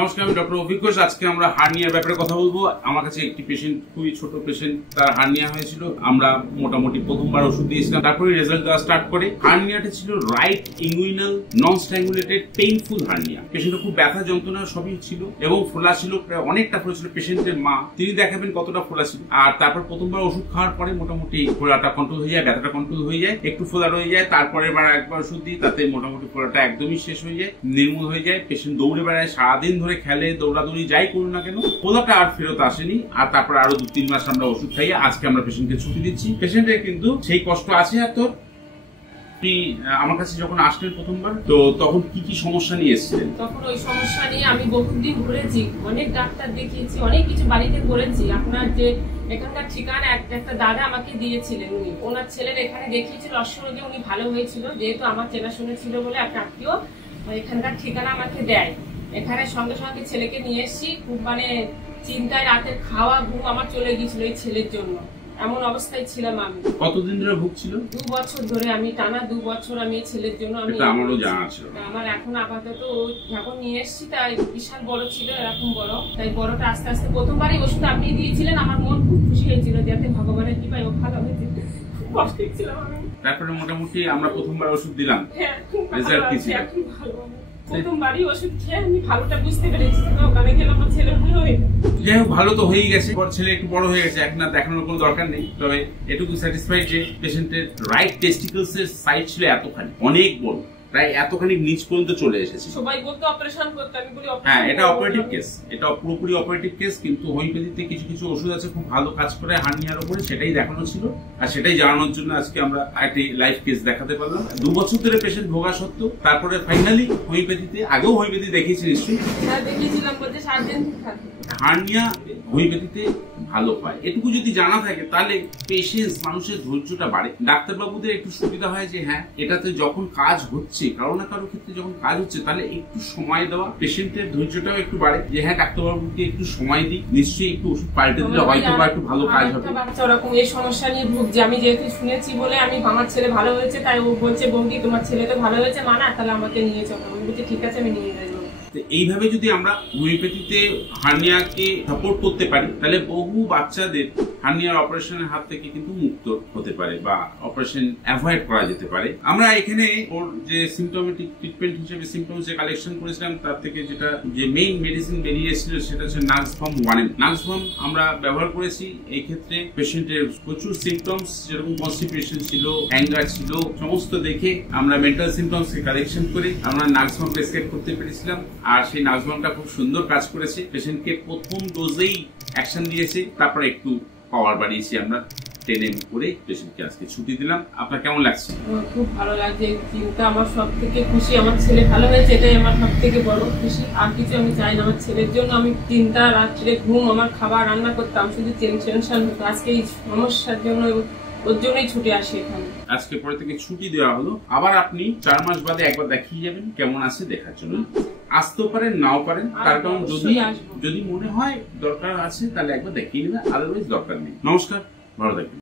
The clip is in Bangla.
নমস্কার, আমি ডক্টর অভিক ঘোষ। আজকে আমরা হার্নিয়ার ব্যাপারে কথা বলবো। আমার কাছে একটি পেশেন্ট, খুবই ছোট পেশেন্ট, তার হার্নিয়া হয়েছিল। আমরা মোটামুটি প্রথমবার ওষুধ দিয়েছিলাম, তারপরে রেজাল্ট দেওয়া স্টার্ট করে। হার্নিয়াটা ছিল রাইট ইঙ্গুইনাল নন স্ট্র্যাঙ্গুলেটেড পেইনফুল হার্নিয়া। পেশেন্টের খুব ব্যথা যন্ত্রণা সবই ছিল এবং ফোলা ছিল, প্রায় অনেকটা ফোলা ছিল। পেশেন্টের মা তিনি দেখাবেন কতটা ফোলা ছিল। আর তারপর প্রথমবার ওষুধ খাওয়ার পরে মোটামুটি ফোলাটা কন্ট্রোল হয়ে যায়, ব্যথাটা কন্ট্রোল হয়ে যায়, একটু ফোলা রয়ে যায়। তারপরে একবার ওষুধ দিই, তাতে মোটামুটি ফোলাটা একদমই শেষ হয়ে যায়, নির্মূল হয়ে যায়। পেশেন্ট দৌড়ে বেড়ায়, সারাদিন ধরে খেলে, দৌড়াদৌড়ি যাই করুন না কেন, ফোলাটা আর ফেরত আসেনি। আর তারপর আরো 2-3 মাস আমরা ওষুধ খাইয়ে আজকে আমরা পেশেন্টকে ছুটি দিচ্ছি। পেশেন্টের কিন্তু সেই কষ্ট আছে। আর তো আপনি আমার কাছে যখন আসলেন প্রথমবার, তো তখন কি কি সমস্যা নিয়ে এসেছিলেন? তখন ওই সমস্যা নিয়ে আমি বহুদিন ঘুরেছি, অনেক ডাক্তার দেখিয়েছি, অনেক কিছু বাড়িতে করেছি। আপনার যে এখানকার ঠিকানা একটা দাদা আমাকে দিয়েছিলেন, উনি ওনার ছেলের এখানে দেখিয়েছিল, অশ্বরোগে উনি ভালো হয়েছিল। যেহেতু আমার চেনাশোনা ছিল বলে একটা আত্মীয় এখানকার ঠিকানা আমাকে দেয়। এখানে সঙ্গে সঙ্গে ছেলেকে নিয়ে এসেছি। খুব চিন্তায় রাতের খাওয়া ঘুম আমার চলে গিয়েছিল এই ছেলের জন্য। এমন অবস্থায় ছিলাম আমি। কতদিন ধরে ভুগছিল? 2 বছর ধরে। আমি টানা 2 বছর আমি এই ছেলের জন্য আমারও জানা ছিল। আমার এখন আপাতত যখন নিয়ে এসেছি তাই বিশাল বড় ছিল, এরকম বড়। তাই বড়টা আস্তে আস্তে, প্রথমবারই ওষুধ আপনি দিয়েছিলেন, আমার মন খুব খুশি হয়েছিল, যাতে ভগবানের কৃপায় ও ভালো হয়েছে। কষ্টে ছিলাম আমি। তারপরে মোটামুটি আমরা প্রথমবার ওষুধ দিলাম। হ্যাঁ, রেজাল্ট কি ছিল? প্রথমবারই ওষুধ খেয়ে আমি ভালোটা বুঝতে পেরেছি। ওখানে গেলে আমার ছেলে ভালো হয়ে যাবে। যাই হোক, ভালো তো হয়েই গেছে। ছেলে একটু বড় হয়ে গেছে, এখন আর দেখানোর কোনো দরকার নেই। তবে এটুকু স্যাটিসফাইড যে পেশেন্টের রাইট টেস্টিকলস এর সাইজ ছিল এতখানি, অনেক বড়, প্রায় এতখানি নিচ পর্যন্ত চলে এসেছে। সবাই বলতো অপারেশন করতে, আমি বলি হ্যাঁ, এটা অপারেটিভ কেস, এটা পুরোপুরি অপারেটিভ কেস। কিন্তু হোমিওপ্যাথিতে কিছু কিছু ওষুধ আছে খুব ভালো কাজ করে হার্নিয়ার উপরে, সেটাই দেখানো ছিল। আর সেটাই জানানোর জন্য আজকে আমরা একটি লাইভ কেস দেখাতে পারলাম। 2 বছর ধরে পেশেন্ট ভোগা সত্ত্বেও তারপরে ফাইনালি হোমিওপ্যাথিতে, আগেও হোমিওপ্যাথি দেখিয়েছি নিশ্চয়ই? হ্যাঁ, দেখিয়েছিলাম। বলতে 7 দিন থাকে। হার্নিয়া হোমিওপ্যাথিতে ভালো হয়, এটুকু যদি জানা থাকে তাহলে পেশেন্স, মানুষের ধৈর্যটা বাড়ে। ডাক্তারবাবুদের একটু সুবিধা হয় যে হ্যাঁ, এটাতে যখন কাজ হচ্ছে, কারো না কারো ক্ষেত্রে যখন কাজ হচ্ছে, তাহলে একটু সময় দেওয়া, পেশেন্টের ধৈর্যটাও একটু বাড়ে যে হ্যাঁ, ডাক্তারবাবুকে একটু সময় দিই, নিশ্চয়ই একটু ওষুধ পাল্টে দিলে হয়তো বা একটু ভালো কাজ হবে। বাচ্চা ওরকম এই সমস্যা নিয়ে ভুগছে, আমি যেহেতু শুনেছি বলে, আমি আমার ছেলে ভালো হয়েছে তাই ও বলছে, বৌদি তোমার ছেলে তো ভালো হয়েছে, মানা তাহলে আমাকে নিয়ে চলো। আমি বলছি ঠিক আছে, আমি নিয়ে যাবো। এইভাবে যদি আমরা হোমিওপ্যাথিতে হার্নিয়াকে সাপোর্ট করতে পারি, তাহলে বহু বাচ্চাদের হার্নিয়ার অপারেশনের হাত থেকে কিন্তু মুক্ত হতে পারে বা অপারেশন অ্যাভয়েড করা যেতে পারে। আমরা এখানে ওর যে সিমটোমেটিক ট্রিটমেন্ট হিসেবে সিমটমস যে কালেকশন করেছিলাম, তার থেকে যেটা যে মেইন মেডিসিন বেরিয়ে এসেছিল সেটা হচ্ছে নাক্সভ্যাম 1M। নাক্সভ্যাম আমরা ব্যবহার করেছি। এই ক্ষেত্রে পেশেন্টের প্রচুর সিমটমস, যেরকম কনস্টিপেশন ছিল, অ্যাঙ্গার ছিল, সমস্ত দেখে আমরা মেন্টাল সিমটমস কে কালেকশন করে আমরা নাক্সভ্যাম প্রেসক্রাইব করতে পেরেছিলাম। আর সেই নাক্সভ্যামটা খুব সুন্দর কাজ করেছে। পেশেন্টকে প্রথম ডোজেই অ্যাকশন দিয়েছে, তারপরে একটু পাওয়ার বাড়িয়েছি আমরা, 10M করে পেশেন্টকে আজকে ছুটি দিলাম। আপনার কেমন লাগছে? খুব ভালো লাগছে। চিন্তা আমার সব থেকে খুশি, আমার ছেলে ভালো হয়েছে, এটাই আমার সব থেকে বড় খুশি। আর কিছু আমি চাই না। আমার ছেলের জন্য আমি চিন্তা, রাত্রে ঘুম, আমার খাবার রান্না করতাম, শুধু টেনশন হতো। আজকে এই সমস্যার জন্য, ওর জন্যই ছুটি আসে এখানে। আজকে পরে থেকে ছুটি দেওয়া হলো। আবার আপনি 4 মাস বাদে একবার দেখিয়ে যাবেন কেমন আছে দেখার জন্য। আসতেও পারেন, নাও পারেন। তার কারণ যদি মনে হয় দরকার আছে, তাহলে একবার দেখিয়ে নেবেন, আদারওয়াইজ দরকার নেই। নমস্কার, ভালো থাকবেন।